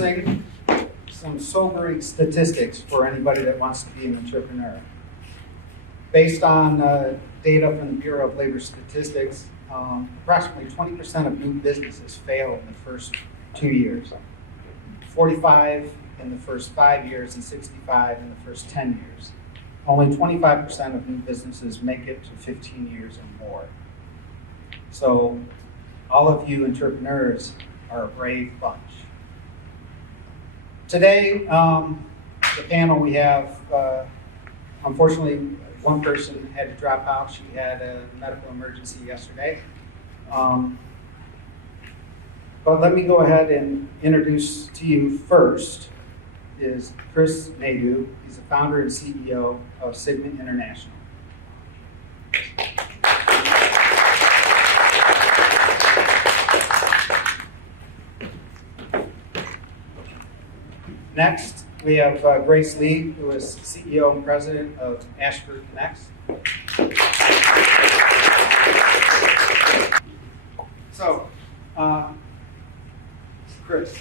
introducing some sobering statistics for anybody that wants to be an entrepreneur. Based on data from the Bureau of Labor Statistics, approximately 20% of new businesses fail in the first 2 years, 45 in the first 5 years, and 65 in the first 10 years. Only 25% of new businesses make it to 15 years or more. So all of you entrepreneurs are a brave bunch. Today, the panel we have, unfortunately, one person had to drop out. She had a medical emergency yesterday. But let me go ahead and introduce to you first is Chris Naidoo. He's the founder and CEO of Sigma International. Next, we have Grace Lee, who is CEO and president of Ashford, Connex. So, Chris,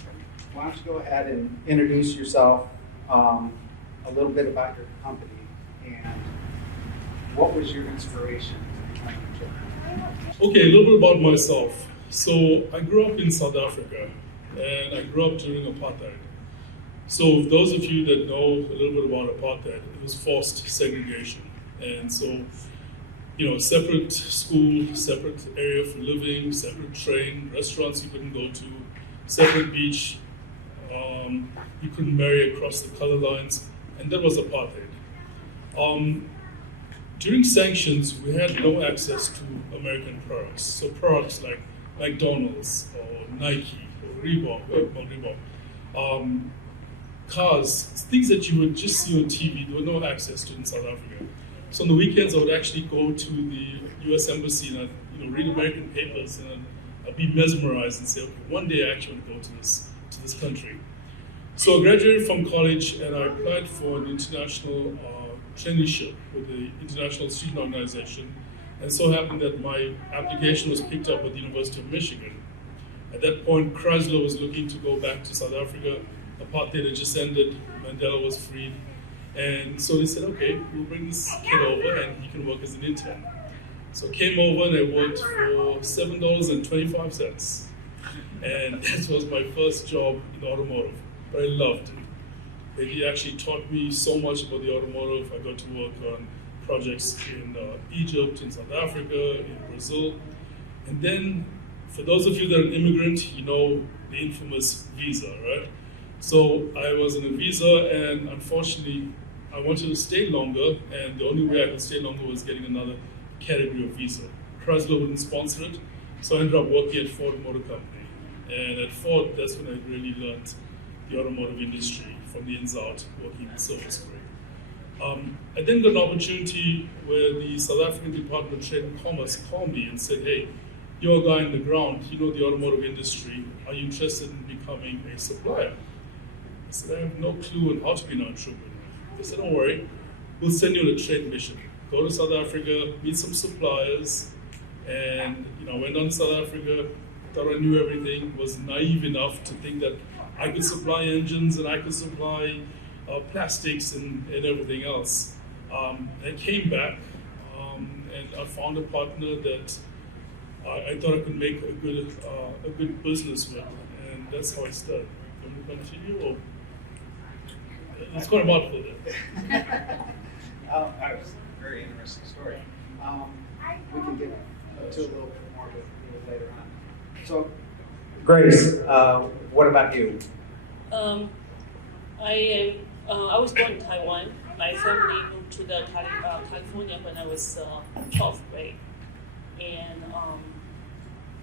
why don't you go ahead and introduce yourself, a little bit about your company, and what was your inspiration to become an entrepreneur? Okay, a little bit about myself. So I grew up in South Africa, and I grew up during apartheid. So those of you that know a little bit about apartheid, it was forced segregation. And so, separate school, separate area for living, separate train, restaurants you couldn't go to, separate beach, you couldn't marry across the color lines, and that was apartheid. During sanctions, we had no access to American products. So products like McDonald's or Nike or Reebok, cars, things that you would just see on TV, there was no access to in South Africa. So on the weekends, I would actually go to the U.S. Embassy and I'd, read American papers, and I'd be mesmerized and say, okay, one day I actually want to go to this country. So I graduated from college and I applied for an international traineeship with the International Student Organization, and so happened that my application was picked up at the University of Michigan. At that point, Chrysler was looking to go back to South Africa. Apartheid had just ended, Mandela was freed, and so they said, okay, we'll bring this kid over and he can work as an intern. So I came over and I worked for $7.25, and that was my first job in automotive, but I loved it. He actually taught me so much about the automotive. I got to work on projects in Egypt, in South Africa, in Brazil, and then for those of you that are an immigrant, you know the infamous visa, right? So I was on a visa, and unfortunately, I wanted to stay longer, and the only way I could stay longer was getting another category of visa. Chrysler wouldn't sponsor it, so I ended up working at Ford Motor Company. And at Ford, that's when I really learned the automotive industry from the ins out, working in service grade. I then got an opportunity where the South African Department of Trade and Commerce called me and said, hey, you're a guy on the ground, you know the automotive industry, are you interested in becoming a supplier? I said, I have no clue on how to be an entrepreneur. They said, don't worry, we'll send you on a trade mission. Go to South Africa, meet some suppliers, and I went on to South Africa, thought I knew everything, was naive enough to think that I could supply engines and I could supply plastics and everything else. I came back and I found a partner that I thought I could make a good business with, and that's how I started. Can we continue? Or? It's quite a mouthful there. That was a very interesting story. We can get to a little bit more later on. So, Grace, what about you? I was born in Taiwan. My family moved to California when I was 12th grade, and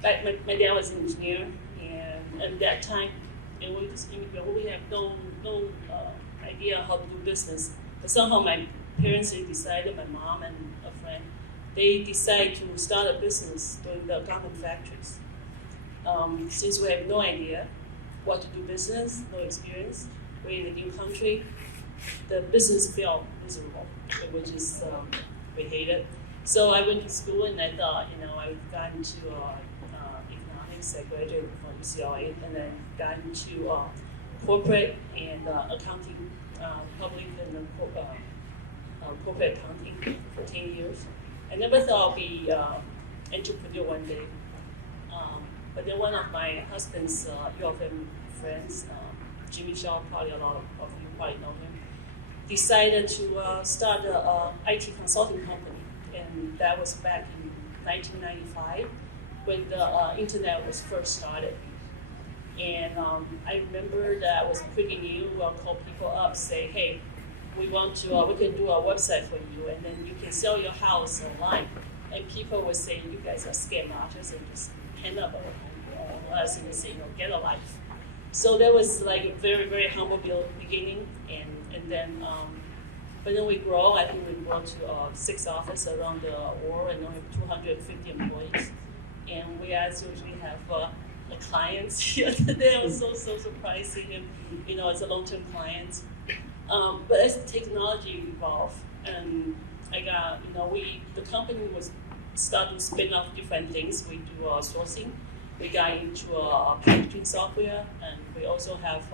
my dad was an engineer, and at that time, and we just immigrant, we have no idea how to do business. But somehow my parents decided, my mom and a friend, they decided to start a business doing the garment factories. Since we have no idea what to do business, no experience, we're in a new country, the business felt miserable, which is we hated. So I went to school and I thought, I got into economics. I graduated from UCLA and then got into corporate and accounting, public and corporate accounting for 10 years. I never thought I'd be entrepreneur one day. But then one of my husband's UFM friends, Jimmy Shaw, probably a lot of you probably know him, decided to start an IT consulting company. And that was back in 1995 when the internet was first started. And I remember that was pretty new. We'll call people up, say, hey, we can do a website for you, and then you can sell your house online. And people would say, you guys are scam artists, and just hang up on us and say, get a life. So that was like a very, very humble beginning, and then, but then we grow. I think we grow to 6 offices around the world, and we have 250 employees. And we actually have clients here today. I was so surprising, and it's a long-term client. But as the technology evolved, and I got, the company was starting to spin off different things. We do sourcing. We got into packaging software, and we also have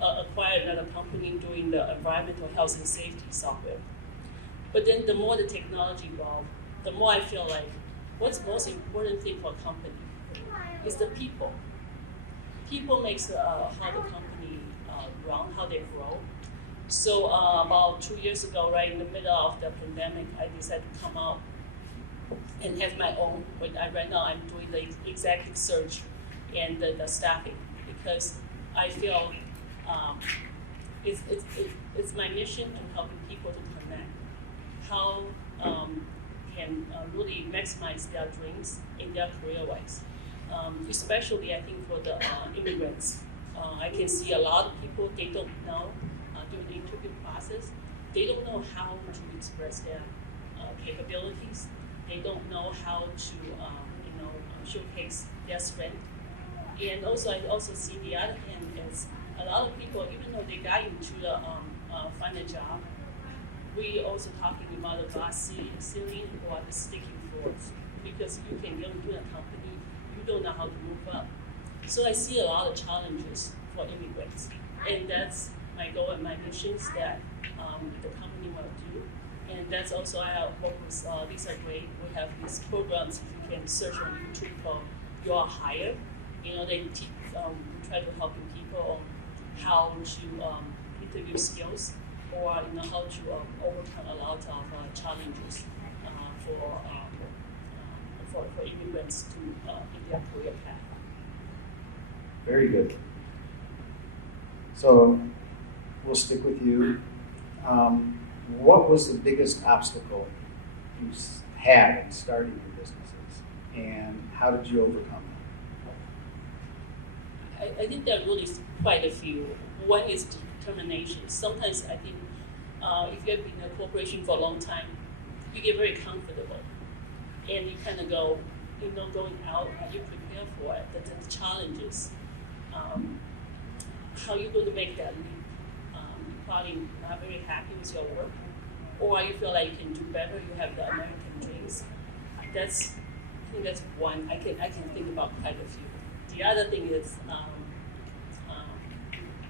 acquired another company doing the environmental health and safety software. But then the more the technology evolved, the more I feel like what's the most important thing for a company is the people. People makes how the company run, how they grow. So about 2 years ago, right in the middle of the pandemic, I decided to come out and have my own. Right now, I'm doing the executive search and the staffing because I feel it's my mission to helping people to connect. How can really maximize their dreams in their career-wise. Especially, I think, for the immigrants. I can see a lot of people, they don't know during the interview process, they don't know how to express their capabilities. They don't know how to, showcase their strength. And also, I also see the other hand is a lot of people, even though they got into the find a job, we also talking about the glass ceiling or the sticking floors because you can get into a company, you don't know how to move up. So I see a lot of challenges for immigrants, and that's my goal and my missions that the company will do. And that's also I work with Lisa Gray. We have these programs. If you can search on YouTube called You Are Hired. They teach, try to help people on how to interview skills or how to overcome a lot of challenges for immigrants to in their career path. Very good. So we'll stick with you. What was the biggest obstacle you had in starting your businesses, and how did you overcome it? I think there are really quite a few. One is determination. Sometimes I think if you have been in a corporation for a long time, you get very comfortable, and you kind of go, going out, you prepare for it, the challenges. How are you going to make that leap? You're probably not very happy with your work, or you feel like you can do better, you have the American dreams. I think that's one. I can think about quite a few. The other thing is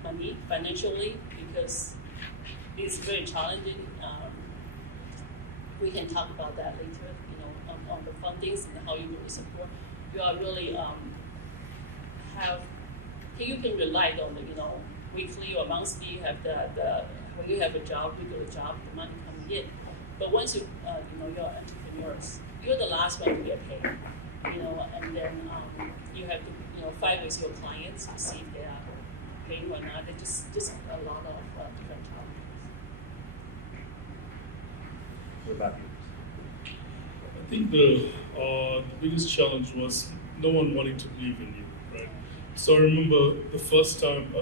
money, financially, because it's very challenging. We can talk about that later, on the fundings and how you really support. You are really you can rely on the, weekly or monthly, you have when you have a job, regular job, the money coming in. But once you're entrepreneurs, you're the last one to get paid, and then you have to, fight with your clients to see if they are paying or not. It's just a lot of different challenges. What about you? I think the biggest challenge was no one wanting to believe in you, right? So I remember the first time,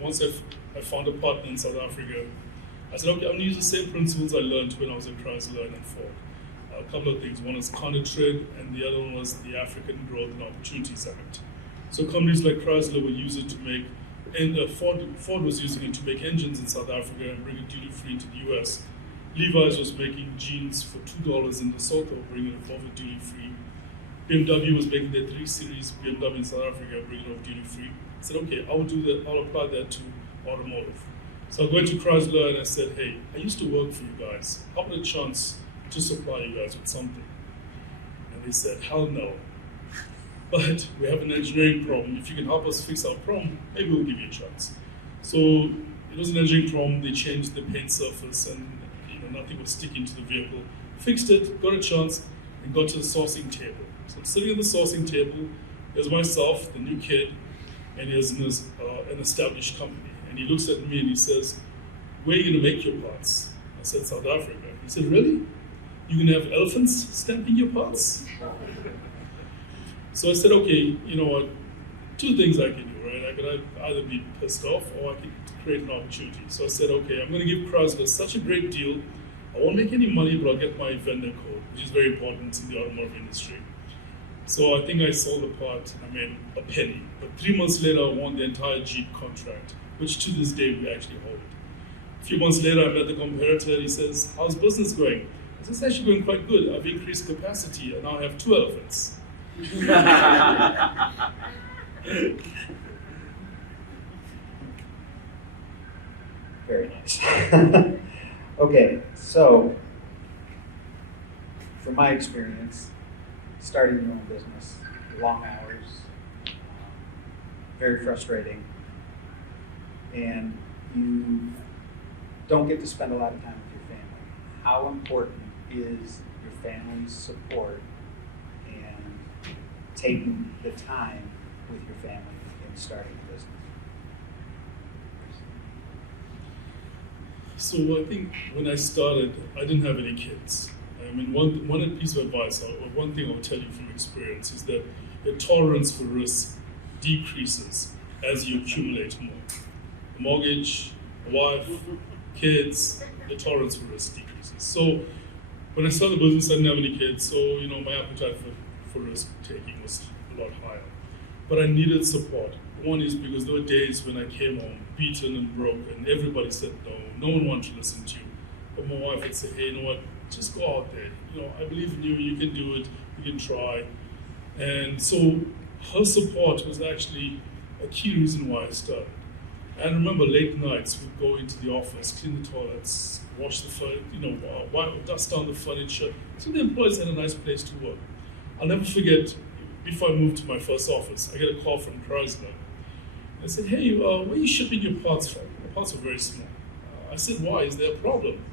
once I found a partner in South Africa, I said, okay, I'm gonna use the same principles I learned when I was at Chrysler and at Ford. A couple of things. One is counter trade, and the other one was the African Growth and Opportunities Act. So companies like Chrysler would use it to make, and Ford was using it to make engines in South Africa and bring it duty-free into the US. Levi's was making jeans for $2 in Lesotho, bringing it over duty-free. BMW was making their 3 Series BMW in South Africa, bringing it off duty free. I said, okay, I'll do that. I'll apply that to automotive. So I went to Chrysler and I said, hey, I used to work for you guys. How about a chance to supply you guys with something? And they said, hell no. But we have an engineering problem. If you can help us fix our problem, maybe we'll give you a chance. So it was an engineering problem. They changed the paint surface and nothing was sticking to the vehicle. Fixed it, got a chance, and got to the sourcing table. So I'm sitting at the sourcing table. There's myself, the new kid, and there's an established company. And he looks at me and he says, where are you going to make your parts? I said, South Africa. He said, really? You can have elephants stamping your parts? So I said, okay, you know what? 2 things I can do, right? I could either be pissed off or I could create an opportunity. So I said, okay, I'm going to give Chrysler such a great deal. I won't make any money, but I'll get my vendor code, which is very important in the automotive industry. So I think I sold the part, I made a penny. But 3 months later, I won the entire Jeep contract, which to this day we actually hold. A few months later, I met the competitor. He says, how's business going? I said, it's actually going quite good. I've increased capacity and now I have 2 elephants. Very nice. Okay, so from my experience, starting your own business, long hours, very frustrating, and you don't get to spend a lot of time with your family. How important is your family's support and taking the time with your family in starting a business? So I think when I started, I didn't have any kids. I mean, one piece of advice, or one thing I'll tell you from experience, is that your tolerance for risk decreases as you accumulate more. A mortgage, a wife, kids, the tolerance for risk decreases. So when I started the business, I didn't have any kids, so my appetite for risk taking was a lot higher. But I needed support. One is because there were days when I came home beaten and broke, and everybody said no one wanted to listen to you. But my wife would say, hey, you know what, just go out there. I believe in you, you can do it, you can try. And so her support was actually a key reason why I started. And remember, late nights we'd go into the office, clean the toilets, wash the dust down the furniture, so the employees had a nice place to work. I'll never forget, before I moved to my first office, I get a call from Chrysler. I said, hey, where are you shipping your parts from? The parts are very small. I said, why? Is there a problem?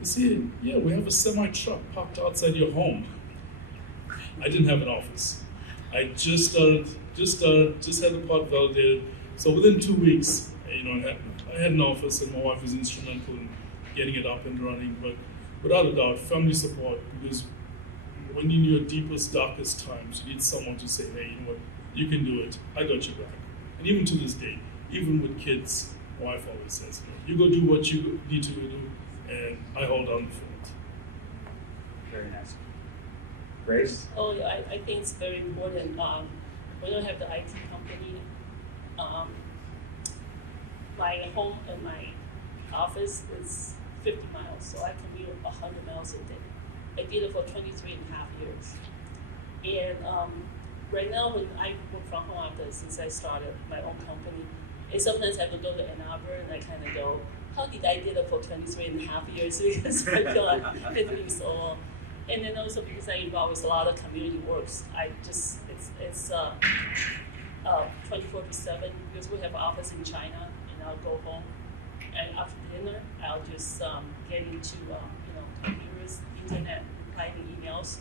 They said, yeah, we have a semi-truck parked outside your home. I didn't have an office. I just had the part validated. So within 2 weeks, I had an office, and my wife was instrumental in getting it up and running. But without a doubt, family support, because when you're in your deepest, darkest times, you need someone to say, hey, you know what, you can do it. I got your back. And even to this day, even with kids, my wife always says, you go do what you need to do, and I hold on the fort. Very nice. Grace? Oh, yeah, I think it's very important. When I have the IT company, my home and my office is 50 miles, so I commute 100 miles a day. I did it for 23 and a half years. And right now, when I work from home since I started my own company, and sometimes I would go to Ann Arbor and I kind of go, how did I do it for 23 and a half years? Because I feel like I'm doing so well. And then also because I involve with a lot of community works, it's 24/7 because we have an office in China, and I'll go home, and after dinner I'll just get into computers, internet, replying to emails,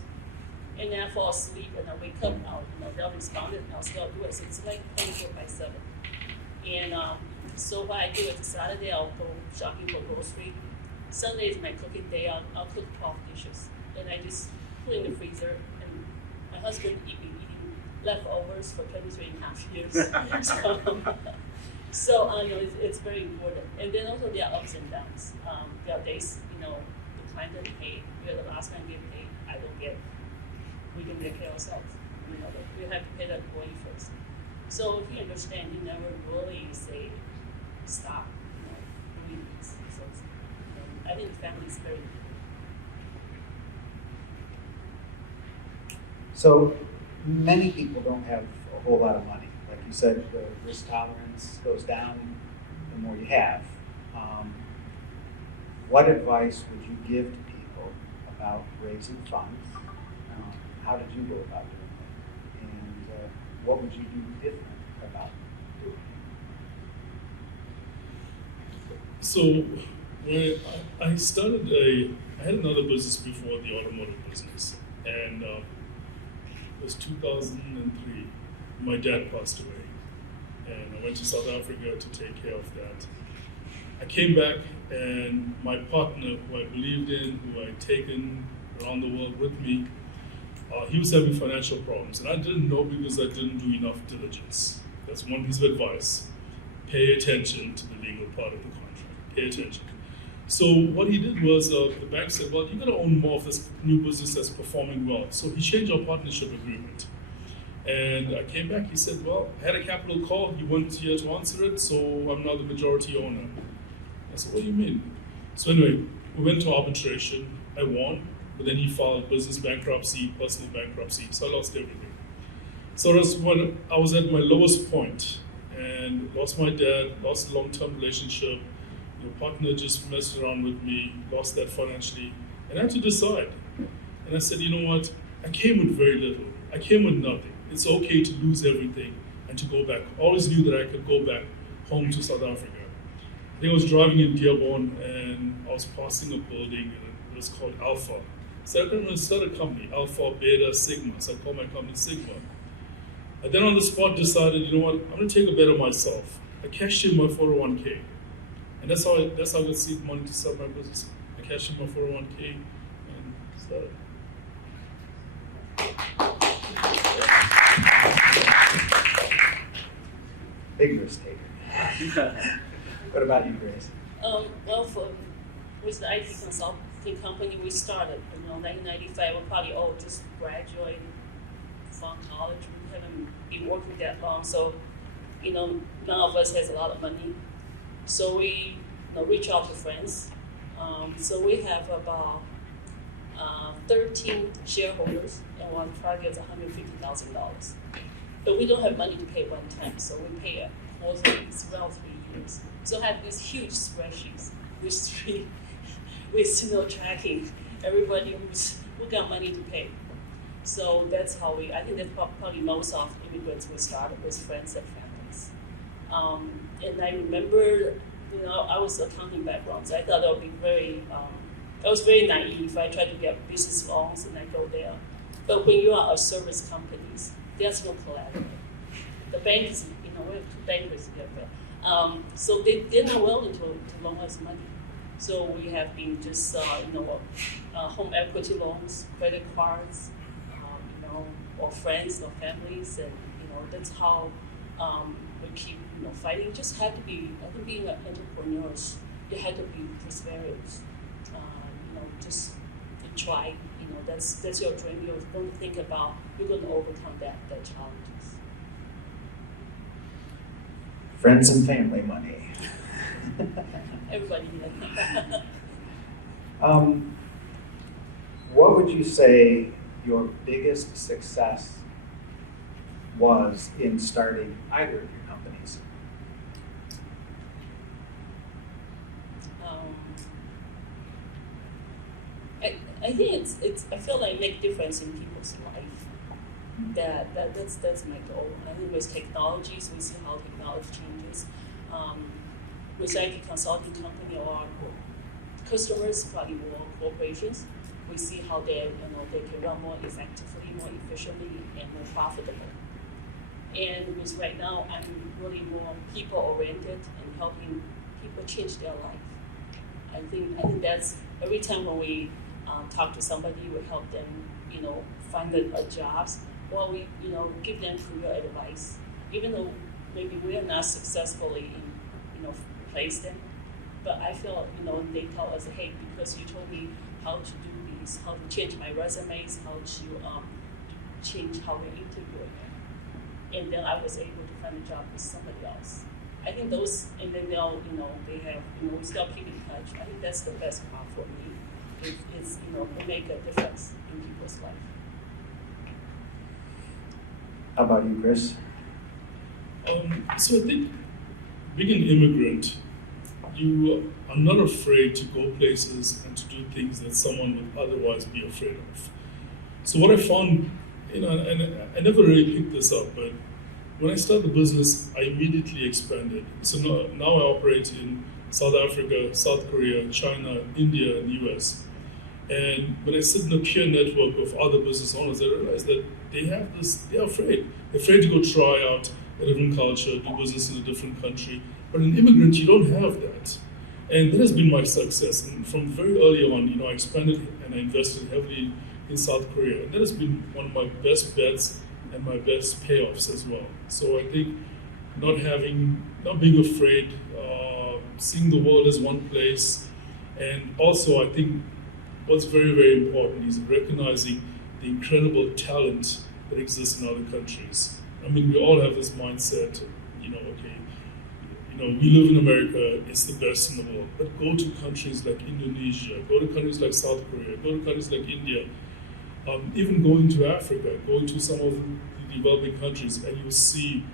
and then I fall asleep and I wake up. They'll respond and I'll still do it. So it's like 24/7. And so what I do is Saturday I'll go shopping for grocery. Sunday is my cooking day. I'll cook 12 dishes. And I just put in the freezer, and my husband eating leftovers for 23 and a half years. So it's very important. And then also there are ups and downs. There are days, the client doesn't pay. We are the last one to get paid. I don't get. We can take care of ourselves. We have to pay the employee first. So if you understand, you never really say stop. Doing this. So I think family is very important. So many people don't have a whole lot of money. Like you said, the risk tolerance goes down the more you have. What advice would you give to people about raising funds? How did you go about doing it? And what would you do different about doing it? So when I started I had another business before the automotive business, and it was 2003. My dad passed away, and I went to South Africa to take care of that. I came back, and my partner, who I believed in, who I'd taken around the world with me, he was having financial problems, and I didn't know because I didn't do enough diligence. That's one piece of advice. Pay attention to the legal part of the contract. Pay attention. So what he did was, the bank said, well, you're going to own more of this new business that's performing well. So he changed our partnership agreement. And I came back, he said, well, I had a capital call, you weren't here to answer it, so I'm now the majority owner. I said, what do you mean? So anyway, we went to arbitration, I won, but then he filed business bankruptcy, personal bankruptcy, so I lost everything. So that's when I was at my lowest point, and lost my dad, lost a long-term relationship, your partner just messed around with me, lost that financially, and I had to decide. And I said, you know what, I came with very little, I came with nothing. It's okay to lose everything and to go back. I always knew that I could go back home to South Africa. I think I was driving in Dearborn and I was passing a building and it was called Alpha. So I'm going to start a company, Alpha, Beta, Sigma. So I called my company Sigma. I then on the spot decided, you know what, I'm going to take a bet on myself. I cashed in my 401k. And that's how I got seed money to start my business. I cashed in my 401k and started. Big risk taker. What about you, Grace? Well, with the IT consulting company, we started, 1995. We're probably all just graduated from college. We haven't been working that long, so, none of us has a lot of money. So we, reach out to friends. So we have about 13 shareholders, and one target is $150,000. But we don't have money to pay one time, so we pay it for around 3 years. So I have these huge spreadsheets with tracking everybody who got money to pay. So that's how I think that's probably most of immigrants we started with friends and families. And I remember, I was accounting background, so I thought that would be I was very naive. I tried to get business loans and I go there. But when you are a service company, there's no collateral. The bank is, we have two bankers here, but so they're not willing to loan us money. So we have been just, home equity loans, credit cards, or friends or families, and that's how we keep fighting. You just had to be. I think being an entrepreneur, you had to be perseverance. Just try. That's your dream. You're going to think about you're going to overcome that challenges. Friends and family money. Everybody. What would you say your biggest success was in starting either of your companies? I think I feel like make difference in people's life. That's my goal. I think with technologies, we see how technology changes. With IT consulting company or customers, probably more corporations, we see how they can run more effectively, more efficiently, and more profitable. And with right now, I'm really more people-oriented and helping people change their life. I think that's every time when we talk to somebody, we help them, find a jobs, or we, give them career advice, even though maybe we are not successfully in, place them. But I feel, they tell us, hey, because you told me how to do these, how to change my resumes, how to change how we interview them. And then I was able to find a job with somebody else. I think those, and then they'll, they have, we still keep in touch. I think that's the best part for me. It's to make a difference in people's life. How about you, Chris? So I think being an immigrant, you are not afraid to go places and to do things that someone would otherwise be afraid of. So what I found, and I never really picked this up, but when I started the business, I immediately expanded. So now I operate in South Africa, South Korea, China, India, and US. And when I sit in a peer network of other business owners, I realize that they're afraid. They're afraid to go try out a different culture, do business in a different country. But an immigrant, you don't have that. And that has been my success. And from very early on, I expanded and I invested heavily in South Korea. And that has been one of my best bets and my best payoffs as well. So I think not being afraid, seeing the world as one place, and also I think what's very, very important is recognizing the incredible talent that exists in other countries. I mean, we all have this mindset, we live in America, it's the best in the world. But go to countries like Indonesia, go to countries like South Korea, go to countries like India, even going to Africa, going to some of the developing countries, and you'll see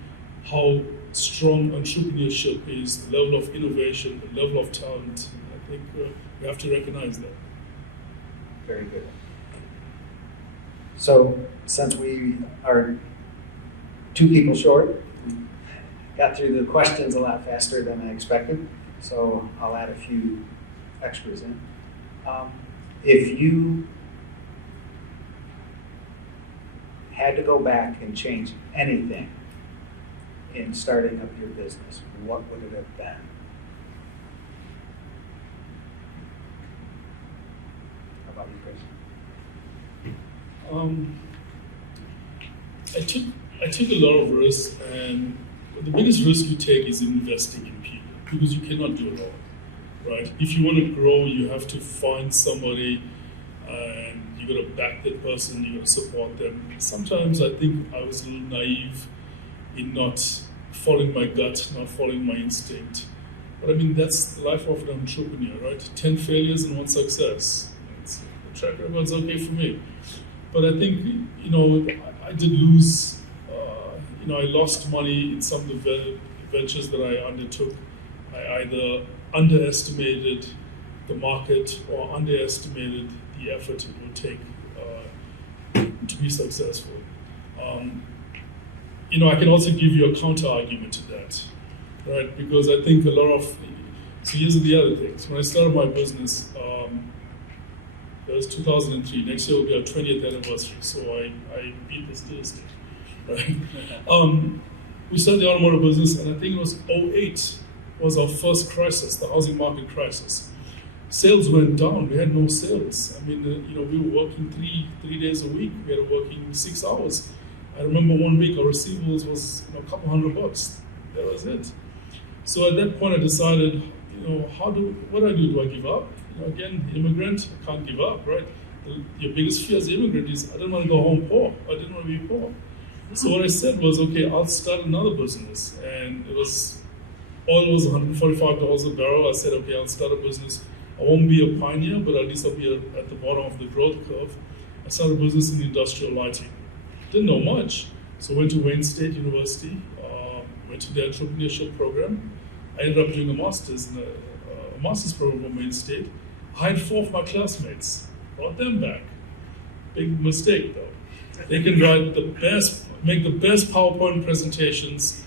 how strong entrepreneurship is, the level of innovation, the level of talent. I think we have to recognize that. Very good. So, since we are 2 people short, we got through the questions a lot faster than I expected, so I'll add a few extras in. If you had to go back and change anything in starting up your business, what would it have been? How about you, Chris? I took a lot of risks, and the biggest risk you take is investing in people, because you cannot do it all, right? If you want to grow, you have to find somebody, and you got to back that person, you got to support them. Sometimes I think I was a little naive in not following my gut, not following my instinct. But I mean, that's the life of an entrepreneur, right? 10 failures and 1 success. The track record's okay for me. But I think, I did lose, I lost money in some of the ventures that I undertook. I either underestimated the market or underestimated the effort it would take to be successful. I can also give you a counter argument to that, right? Because I think so here's the other things. When I started my business, that was 2003. Next year will be our 20th anniversary, so I beat the statistic, right? We started the automotive business, and I think it was 2008 was our first crisis, the housing market crisis. Sales went down. We had no sales. I mean, we were working three days a week. We were working 6 hours. I remember one week our receivables was a couple $100. That was it. So at that point, I decided, what do I do? Do I give up? Again, immigrant, I can't give up, right? Your biggest fear as an immigrant is, I didn't want to go home poor. I didn't want to be poor. So what I said was, okay, I'll start another business. And oil was $145 a barrel. I said, okay, I'll start a business. I won't be a pioneer, but at least I'll be at the bottom of the growth curve. I started a business in industrial lighting. Didn't know much. So went to Wayne State University, went to the entrepreneurship program. I ended up doing a master's program at Wayne State. I had 4 of my classmates, brought them back. Big mistake though. They can make the best PowerPoint presentations.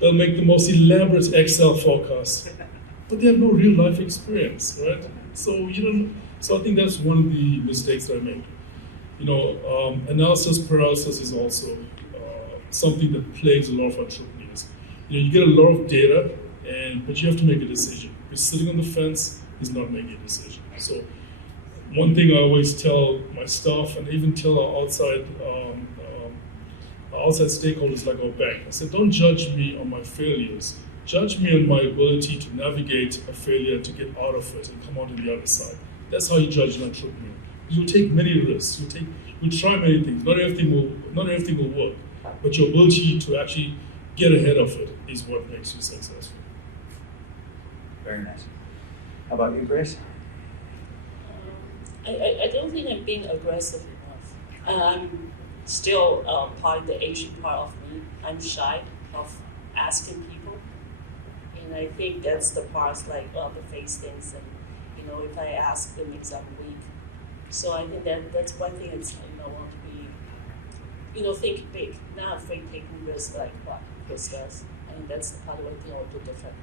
They'll make the most elaborate Excel forecasts, but they have no real life experience, right? So I think that's one of the mistakes that I made. Analysis paralysis is also something that plagues a lot of entrepreneurs. You get a lot of data, but you have to make a decision. Because sitting on the fence is not making a decision. So one thing I always tell my staff, and even tell our outside stakeholders like our bank, I said, don't judge me on my failures. Judge me on my ability to navigate a failure, to get out of it and come out on the other side. That's how you judge an entrepreneur. You take many risks. You try many things. Not everything will work, but your ability to actually get ahead of it is what makes you successful. Very nice. How about you, Grace? I don't think I'm being aggressive enough. still part of the Asian part of me. I'm shy of asking people, and I think that's the parts like the face things, and if I ask, it makes I'm weak. So I think that's one thing. It's want to be think big, not afraid taking risks like what Chris does. I think that's the part of the thing I'll do different.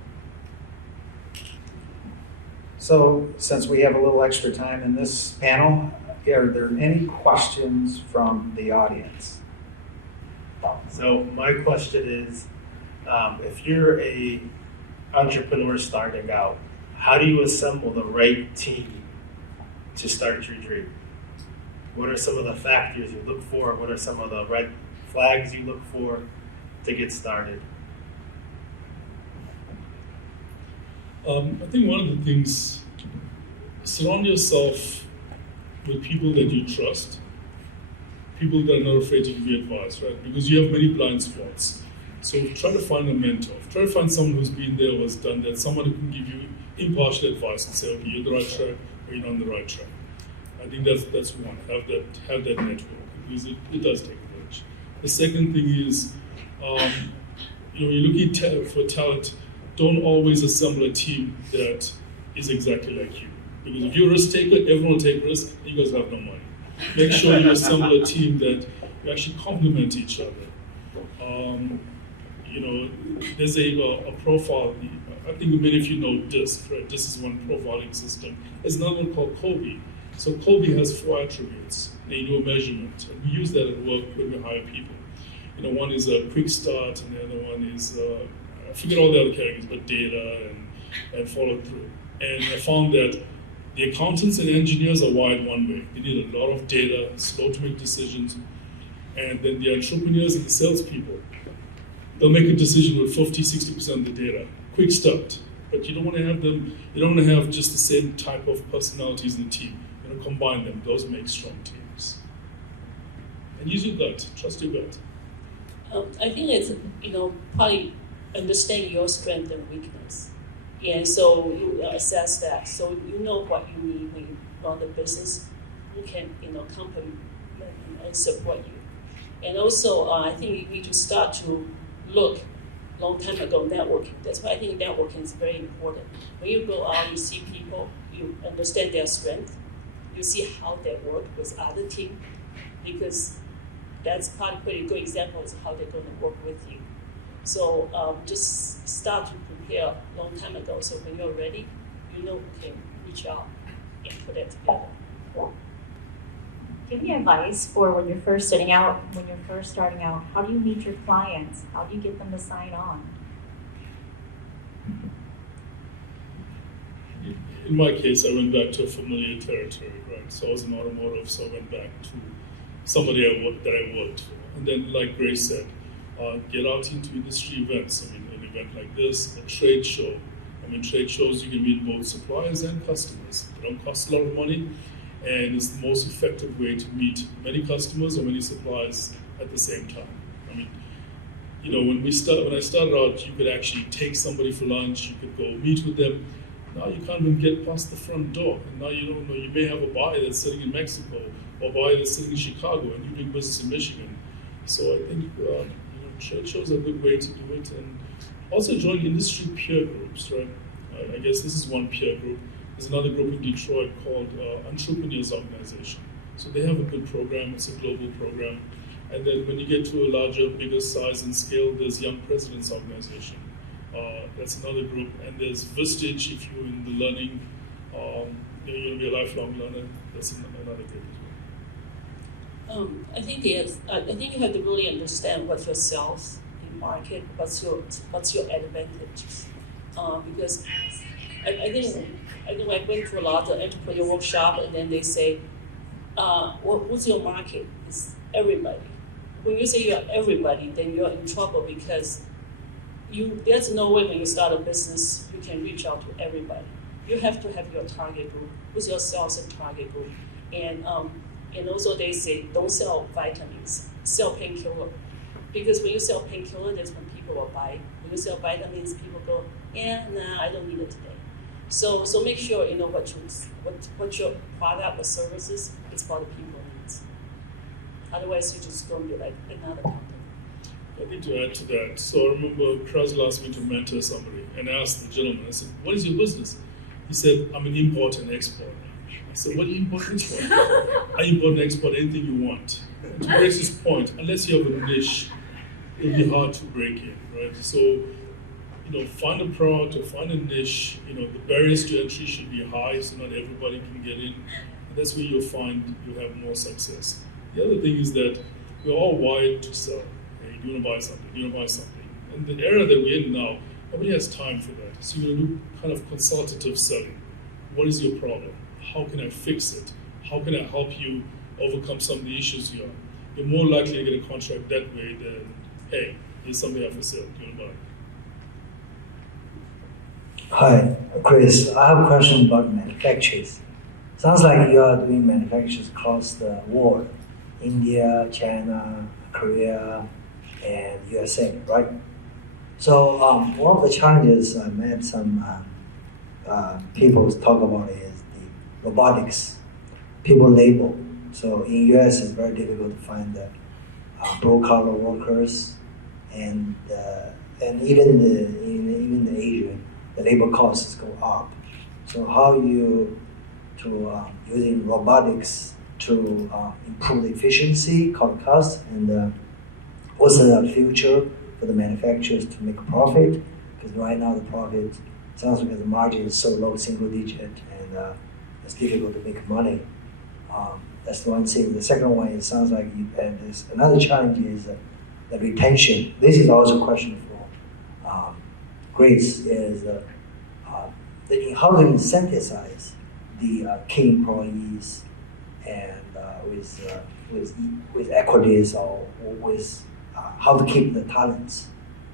So since we have a little extra time in this panel, are there any questions from the audience? So my question is, if you're a entrepreneur starting out, how do you assemble the right team to start your dream? What are some of the factors you look for? What are some of the red flags you look for to get started? I think one of the things, surround yourself with people that you trust, people that are not afraid to give you advice, right? Because you have many blind spots. So try to find a mentor. Try to find someone who's been there, who has done that, someone who can give you impartial advice and say, okay, you're on the right track or you're not on the right track. I think that's one, have that network, because it does take a village. The second thing is, you're looking for talent, don't always assemble a team that is exactly like you. Because if you're a risk taker, everyone will take risks, you guys have no money. Make sure you assemble a team that you actually complement each other. There's a profile, I think many of you know DISC, right? This is one profiling system. There's another one called Colby. So Colby has 4 attributes. They do a measurement, and we use that at work when we hire people. One is a quick start, and the other one is, I forget all the other categories, but data and follow through. And I found that the accountants and engineers are wired one way. They need a lot of data, slow to make decisions. And then the entrepreneurs and the salespeople, they'll make a decision with 50, 60% of the data. Quick start. But you don't want to have just the same type of personalities in the team. Combine them. Those make strong teams. And use your gut. Trust your gut. I think it's probably understand your strength and weakness, and so you assess that. So you know what you need when you run the business. Who can complement and support you, and also I think you need to start to look. Long time ago, networking. That's why I think networking is very important. When you go out, you see people, you understand their strength. You see how they work with other team, because that's probably a pretty good example of how they're going to work with you. So just start to prepare a long time ago. So when you're ready, you know who can reach out and put it together. Give me advice for when you're first starting out. How do you meet your clients? How do you get them to sign on? In my case, I went back to a familiar territory, right? So I was in automotive, so I went back to somebody that I worked for. And then, like Grace said, get out into industry events. I mean, an event like this, a trade show. Trade shows, you can meet both suppliers and customers. They don't cost a lot of money, and it's the most effective way to meet many customers or many suppliers at the same time. When I started out, you could actually take somebody for lunch, you could go meet with them. Now you can't even get past the front door, and now you don't know. You may have a buyer that's sitting in Mexico or a buyer that's sitting in Chicago, and you're doing business in Michigan. So I think trade shows are a good way to do it, and also join industry peer groups, right? I guess this is one peer group. There's another group in Detroit called Entrepreneurs Organization. So they have a good program. It's a global program. And then when you get to a larger, bigger size and scale, there's Young Presidents Organization. That's another group. And there's Vistage, if you're in the learning, you're going to be a lifelong learner. That's another group as well. I think you have to really understand what yourself in market, what's your advantages. Because I think I went to a lot of entrepreneur workshop, and then they say, what's your market? It's everybody. When you say you're everybody, then you're in trouble, because there's no way when you start a business you can reach out to everybody. You have to have your target group, with your sales and target group. And also they say don't sell vitamins, sell painkiller. Because when you sell painkiller, that's when people will buy. When you sell vitamins, people go, I don't need it today. So make sure you know what your product or services is for the people needs. Otherwise, you're just going to be like another company. I think to add to that, so I remember Krasl asked me to mentor somebody, and I asked the gentleman, I said, what is your business? He said, I'm an import and export. I said, what do you import and export? I import and export anything you want. And to Grace's point, unless you have a niche, it'll be hard to break in, right? So, find a product or find a niche, the barriers to entry should be high so not everybody can get in. And that's where you'll find you have more success. The other thing is that we're all wired to sell. Hey, you want to buy something, you want to buy something. And the era that we're in now, nobody has time for that. So you're going to do kind of consultative selling. What is your problem? How can I fix it? How can I help you overcome some of the issues you have? You're more likely to get a contract that way than, hey, here's something I have for sale, do you want to buy it? Hi, Chris. I have a question about manufacturers. Sounds like you are doing manufacturers across the world, India, China, Korea, and USA, right? So one of the challenges I met some people talk about is the robotics. People label. So in US, it's very difficult to find blue collar workers, and even the Asia, the labor costs go up. So how you using robotics to improve the efficiency, cut costs, and what's the future for the manufacturers to make a profit? Because right now the profit sounds like the margin is so low, single digit, and it's difficult to make money. That's the one thing. The second one, it sounds like there's another challenge is the retention. This is also a question for Grace, is how to incentivize the key employees and with equities or with how to keep the talents.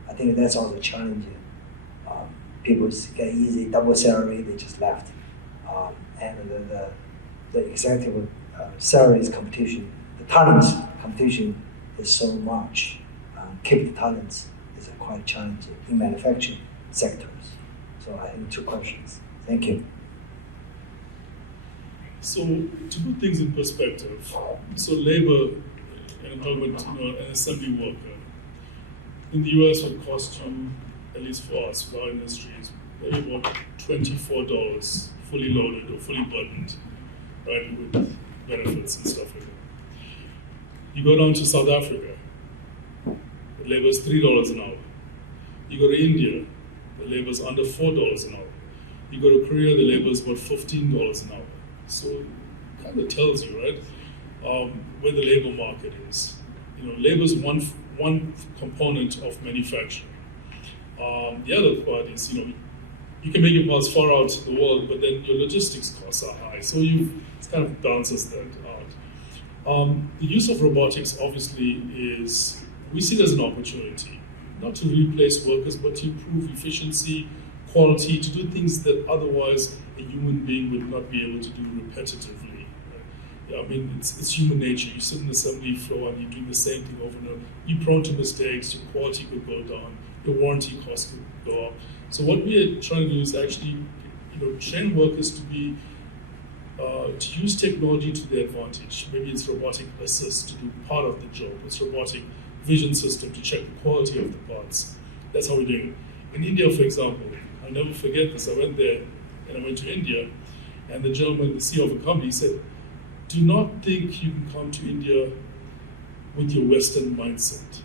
I think that's also challenging. People get easy double salary, they just left, and the executive salaries competition, the talents competition is so much. Keep the talents is quite challenging in manufacturing sectors. So I have two questions. Thank you. So to put things in perspective, so labor, and I'm talking about an assembly worker, in the US would cost you, at least for us, for our industry, is maybe about $24 fully loaded or fully burdened, right, with benefits and stuff like that. You go down to South Africa, the labor is $3 an hour. You go to India, the labor is under $4 an hour. You go to Korea, the labor is about $15 an hour. So it kind of tells you, right, where the labor market is. Labor is one component of manufacturing. The other part is, you can make your parts far out to the world, but then your logistics costs are high. So it kind of balances that out. The use of robotics obviously is, we see it as an opportunity, not to replace workers, but to improve efficiency, quality, to do things that otherwise a human being would not be able to do repetitively. Right? I mean, it's human nature. You sit in the assembly floor and you're doing the same thing over and over. You're prone to mistakes, your quality could go down, your warranty costs could go up. So what we are trying to do is actually, train workers to be, to use technology to their advantage. Maybe it's robotic assist to do part of the job. It's robotic vision system to check the quality of the parts. That's how we're doing it. In India, for example, I'll never forget this. I went there and I went to India, and the gentleman, the CEO of a company, said, do not think you can come to India with your Western mindset.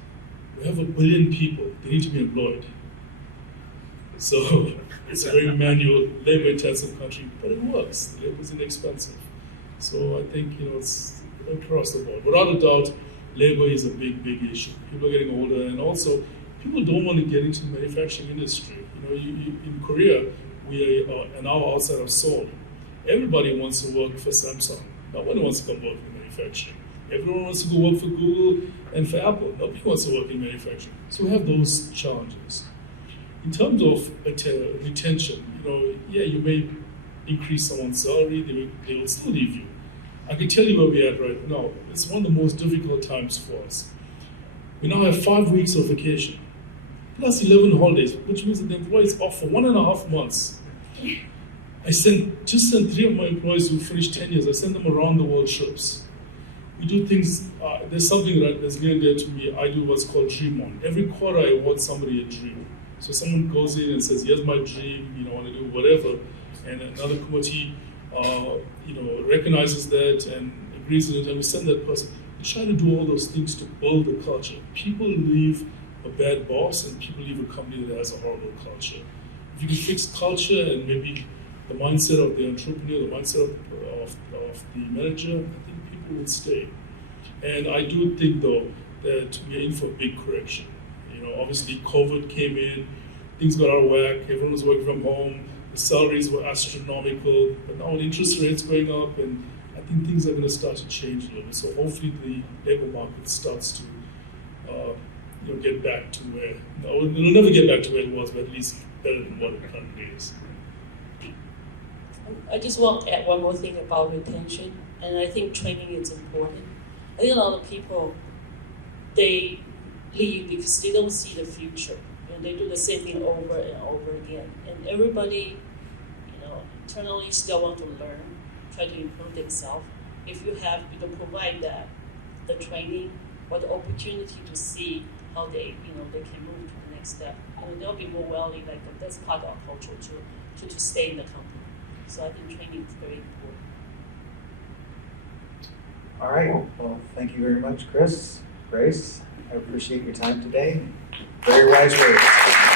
We have 1 billion people. They need to be employed. So it's a very manual, labor-intensive country, but it works. The labor is inexpensive. So I think, it's across the board. Without a doubt, labor is a big, big issue. People are getting older, and also people don't want to get into the manufacturing industry. In Korea, we are an hour outside of Seoul. Everybody wants to work for Samsung. Nobody wants to come work in manufacturing. Everyone wants to go work for Google and for Apple. Nobody wants to work in manufacturing. So we have those challenges. In terms of retention, you may increase someone's salary, they will still leave you. I can tell you where we're at right now. It's one of the most difficult times for us. We now have 5 weeks of vacation, plus 11 holidays, which means that the employee is off for 1.5 months. I just sent 3 of my employees who finished 10 years, I sent them around the world trips. we do things, there's something that's near and dear to me. I do what's called dream on. Every quarter I award somebody a dream. So someone goes in and says, here's my dream, I want to do whatever. And another committee, recognizes that and agrees with it, and we send that person. We try to do all those things to build the culture. People leave a bad boss and people leave a company that has a horrible culture. If you can fix culture and maybe the mindset of the entrepreneur, the mindset of the manager, I think people will stay. And I do think, though, that we are in for a big correction. Obviously, COVID came in, things got out of whack, everyone was working from home, the salaries were astronomical, but now with interest rates going up, and I think things are going to start to change a little bit. So hopefully the labor market starts to get back to where, it'll never get back to where it was, but at least better than what it currently is. I just want to add one more thing about retention, and I think training is important. I think a lot of people, they leave because they don't see the future, and they do the same thing over and over again. And everybody, internally still want to learn, try to improve themselves. If you provide that, the training or the opportunity to see how they can move to the next step, they'll be more willing. That's part of our culture to stay in the company. So I think training is very important. All right, well, thank you very much, Chris, Grace. I appreciate your time today. Very wise words.